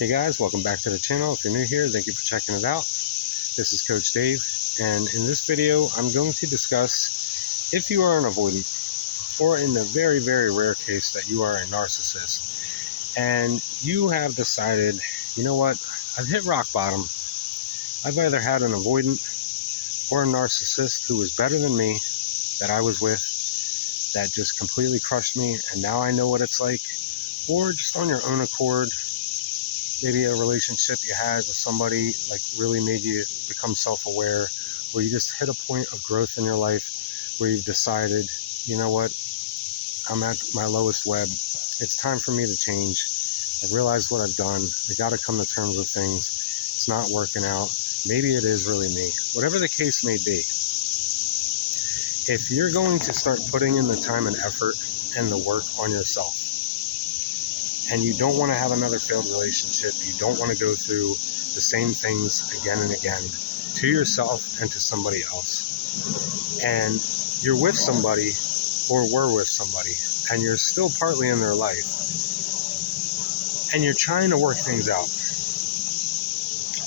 Hey guys, welcome back to the channel. If you're new here, thank you for checking it out. This is Coach Dave, and in this video, I'm going to discuss if you are an avoidant, or in the very, very rare case that you are a narcissist, and you have decided, you know what, I've hit rock bottom. I've either had an avoidant or a narcissist who was better than me, that I was with, that just completely crushed me, and now I know what it's like, or just on your own accord, maybe a relationship you had with somebody like really made you become self-aware, or you just hit a point of growth in your life where you've decided, you know what, I'm at my lowest web. It's time for me to change. I've realized what I've done. I got to come to terms with things. It's not working out. Maybe it is really me. Whatever the case may be, if you're going to start putting in the time and effort and the work on yourself, and you don't want to have another failed relationship, you don't want to go through the same things again and again to yourself and to somebody else, and you're with somebody or were with somebody and you're still partly in their life and you're trying to work things out,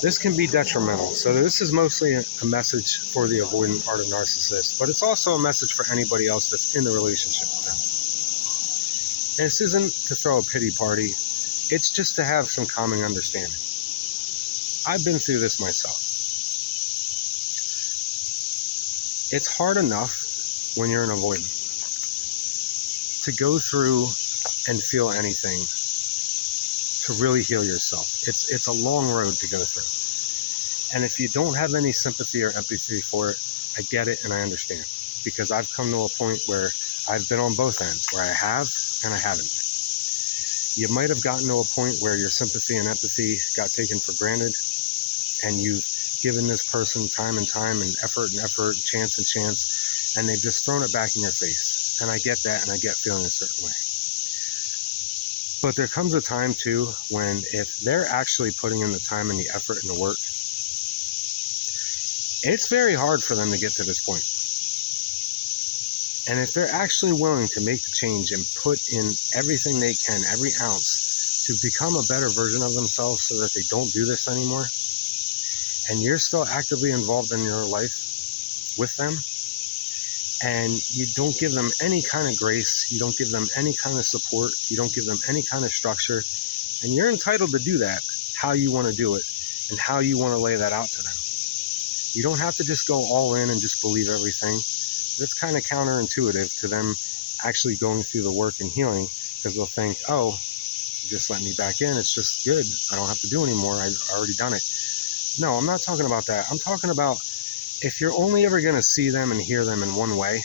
this can be detrimental. So this is mostly a message for the avoidant or the narcissist, but it's also a message for anybody else that's in the relationship with them. And this isn't to throw a pity party, it's just to have some common understanding. I've been through this myself. It's hard enough when you're an avoidant to go through and feel anything, to really heal yourself. It's a long road to go through. And if you don't have any sympathy or empathy for it, I get it and I understand. Because I've come to a point where I've been on both ends, where I have and I haven't. You might have gotten to a point where your sympathy and empathy got taken for granted, and you've given this person time and time and effort, chance and chance, and they've just thrown it back in your face. And I get that, and I get feeling a certain way. But there comes a time too when if they're actually putting in the time and the effort and the work, it's very hard for them to get to this point. And if they're actually willing to make the change and put in everything they can, every ounce, to become a better version of themselves so that they don't do this anymore, and you're still actively involved in your life with them, and you don't give them any kind of grace, you don't give them any kind of support, you don't give them any kind of structure, and you're entitled to do that how you want to do it and how you want to lay that out to them. You don't have to just go all in and just believe everything. That's kind of counterintuitive to them actually going through the work and healing, because they'll think, oh, just let me back in, it's just good, I don't have to do anymore, I've already done it. No, I'm not talking about that. I'm talking about if you're only ever going to see them and hear them in one way,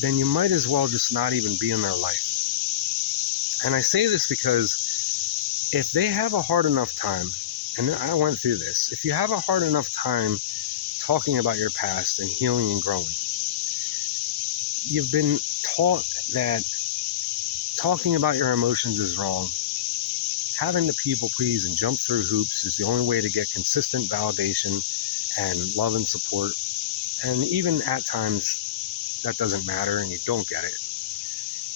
then you might as well just not even be in their life. And I say this because if they have a hard enough time, and I went through this, if you have a hard enough time talking about your past and healing and growing, you've been taught that talking about your emotions is wrong. Having to people please and jump through hoops is the only way to get consistent validation and love and support. And even at times that doesn't matter and you don't get it.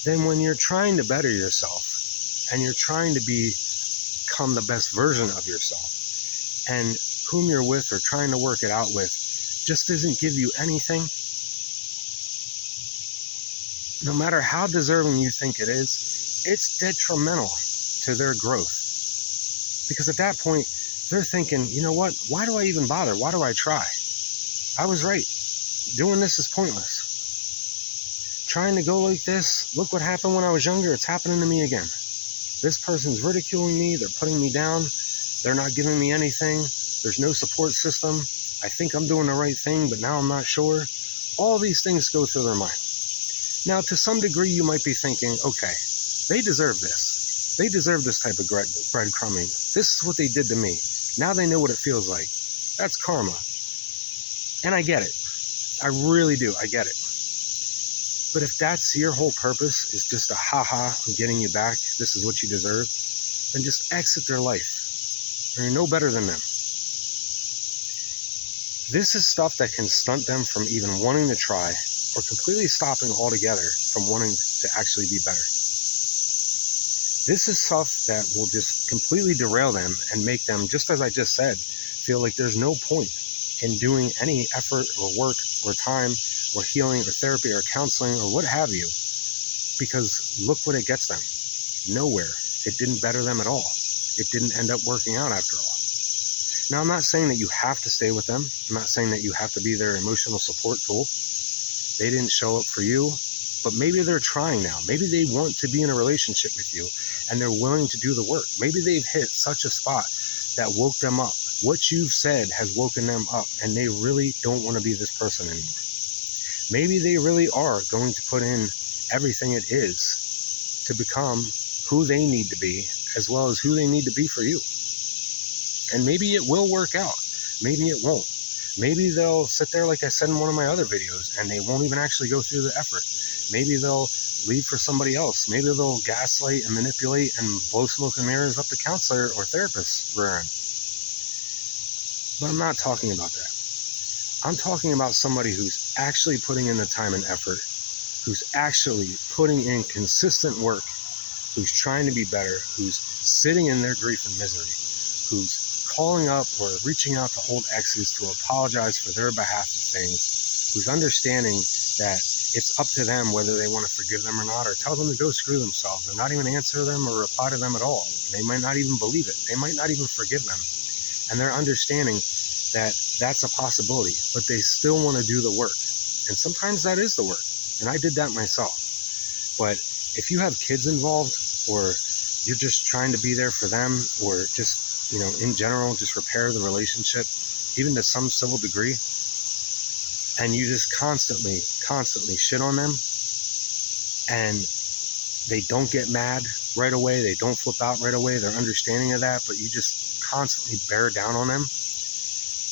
Then when you're trying to better yourself and you're trying to become the best version of yourself, and whom you're with or trying to work it out with just doesn't give you anything, no matter how deserving you think it is, it's detrimental to their growth. Because at that point, they're thinking, you know what, why do I even bother? Why do I try? I was right. Doing this is pointless. Trying to go like this, look what happened when I was younger, it's happening to me again. This person's ridiculing me, they're putting me down, they're not giving me anything, there's no support system, I think I'm doing the right thing, but now I'm not sure. All these things go through their mind. Now, to some degree, you might be thinking, okay, they deserve this. They deserve this type of breadcrumbing. This is what they did to me. Now they know what it feels like. That's karma. And I get it. I really do. I get it. But if that's your whole purpose, is just a ha-ha, I'm getting you back, this is what you deserve, then just exit their life. Or you're no better than them. This is stuff that can stunt them from even wanting to try, or completely stopping altogether from wanting to actually be better. This is stuff that will just completely derail them and make them, just as I just said, feel like there's no point in doing any effort or work or time or healing or therapy or counseling or what have you, because look what it gets them. Nowhere. It didn't better them at all. It didn't end up working out after all. Now, I'm not saying that you have to stay with them. I'm not saying that you have to be their emotional support tool. They didn't show up for you, but maybe they're trying now. Maybe they want to be in a relationship with you and they're willing to do the work. Maybe they've hit such a spot that woke them up. What you've said has woken them up and they really don't want to be this person anymore. Maybe they really are going to put in everything it is to become who they need to be, as well as who they need to be for you. And maybe it will work out. Maybe it won't. Maybe they'll sit there, like I said in one of my other videos, and they won't even actually go through the effort. Maybe they'll leave for somebody else. Maybe they'll gaslight and manipulate and blow smoke and mirrors up the counselor or therapist's rear end. But I'm not talking about that. I'm talking about somebody who's actually putting in the time and effort, who's actually putting in consistent work, who's trying to be better, who's sitting in their grief and misery, who's calling up or reaching out to old exes to apologize for their behalf of things, who's understanding that it's up to them whether they want to forgive them or not, or tell them to go screw themselves, or not even answer them or reply to them at all. They might not even believe it. They might not even forgive them. And they're understanding that that's a possibility, but they still want to do the work. And sometimes that is the work. And I did that myself. But if you have kids involved, or you're just trying to be there for them, or just, in general, just repair the relationship, even to some civil degree, and you just constantly shit on them, and they don't get mad right away, they don't flip out right away, they're understanding of that, but you just constantly bear down on them,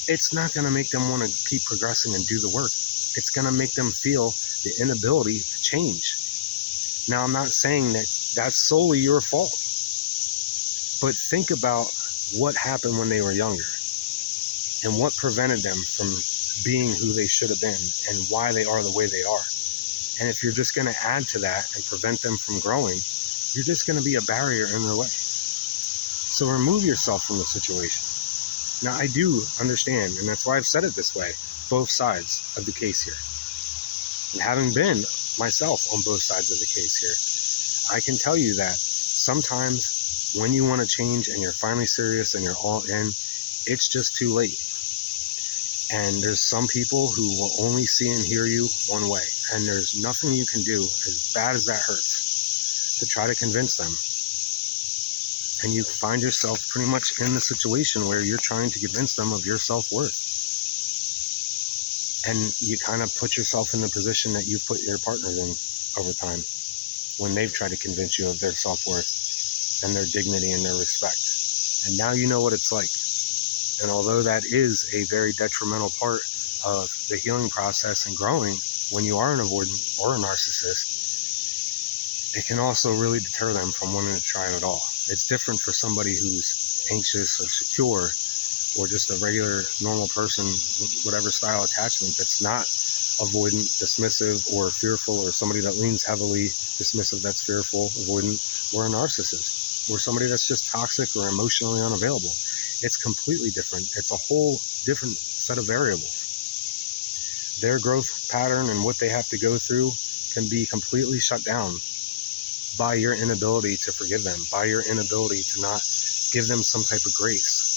it's not going to make them want to keep progressing and do the work. It's going to make them feel the inability to change. Now, I'm not saying that that's solely your fault, but think about what happened when they were younger and what prevented them from being who they should have been and why they are the way they are. And if you're just going to add to that and prevent them from growing, you're just going to be a barrier in their way. So remove yourself from the situation. Now, I do understand, and that's why I've said it this way, both sides of the case here. And having been myself on both sides of the case here, I can tell you that sometimes when you want to change and you're finally serious and you're all in, it's just too late. And there's some people who will only see and hear you one way. And there's nothing you can do, as bad as that hurts, to try to convince them. And you find yourself pretty much in the situation where you're trying to convince them of your self-worth. And you kind of put yourself in the position that you've put your partners in over time, when they've tried to convince you of their self-worth and their dignity and their respect. And now you know what it's like. And although that is a very detrimental part of the healing process and growing when you are an avoidant or a narcissist, it can also really deter them from wanting to try it at all. It's different for somebody who's anxious or secure, or just a regular, normal person, whatever style attachment that's not avoidant, dismissive, or fearful, or somebody that leans heavily dismissive, that's fearful, avoidant, or a narcissist, or somebody that's just toxic or emotionally unavailable. It's completely different. It's a whole different set of variables. Their growth pattern and what they have to go through can be completely shut down by your inability to forgive them, by your inability to not give them some type of grace.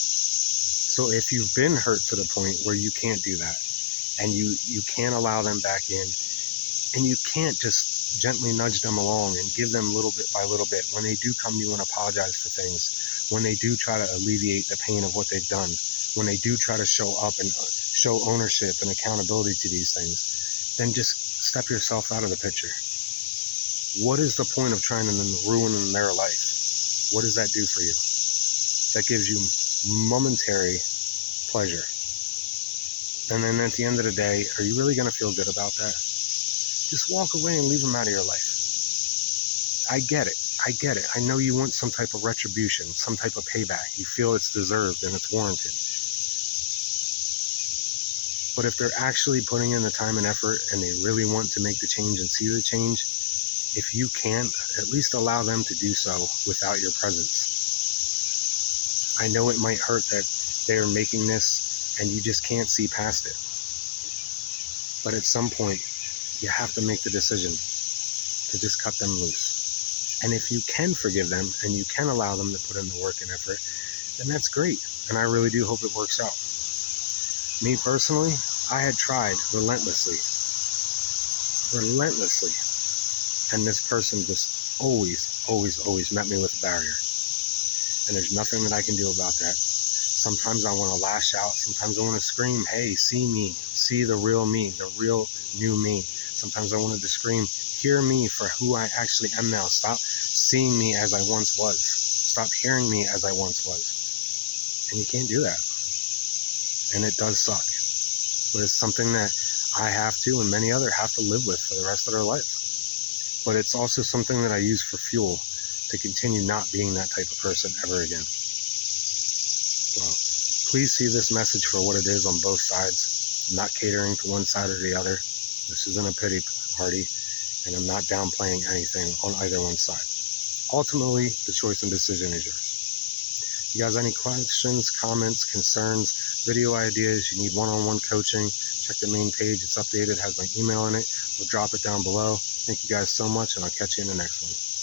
So if you've been hurt to the point where you can't do that, and you can't allow them back in, and you can't just gently nudge them along and give them little bit by little bit when they do come to you and apologize for things, when they do try to alleviate the pain of what they've done, when they do try to show up and show ownership and accountability to these things, then just step yourself out of the picture. What is the point of trying to ruin their life? What does that do for you? That gives you momentary pleasure. And then at the end of the day, are you really going to feel good about that? Just walk away and leave them out of your life. I get it. I know you want some type of retribution, some type of payback. You feel it's deserved and it's warranted. But if they're actually putting in the time and effort and they really want to make the change and see the change, if you can't, at least allow them to do so without your presence. I know it might hurt that they're making this and you just can't see past it. But at some point, you have to make the decision to just cut them loose. And if you can forgive them and you can allow them to put in the work and effort, then that's great. And I really do hope it works out. Me personally, I had tried relentlessly. And this person just always met me with a barrier. And there's nothing that I can do about that. Sometimes I want to lash out. Sometimes I want to scream, hey, see me. See the real me, the real new me. Sometimes I wanted to scream, hear me for who I actually am now. Stop seeing me as I once was. Stop hearing me as I once was. And you can't do that. And it does suck. But it's something that I have to, and many others have to live with for the rest of their life. But it's also something that I use for fuel to continue not being that type of person ever again. So please see this message for what it is on both sides. I'm not catering to one side or the other. This isn't a pity party, and I'm not downplaying anything on either one side. Ultimately, the choice and decision is yours. If you guys have any questions, comments, concerns, video ideas, you need one-on-one coaching, check the main page. It's updated, has my email in it. We'll drop it down below. Thank you guys so much, and I'll catch you in the next one.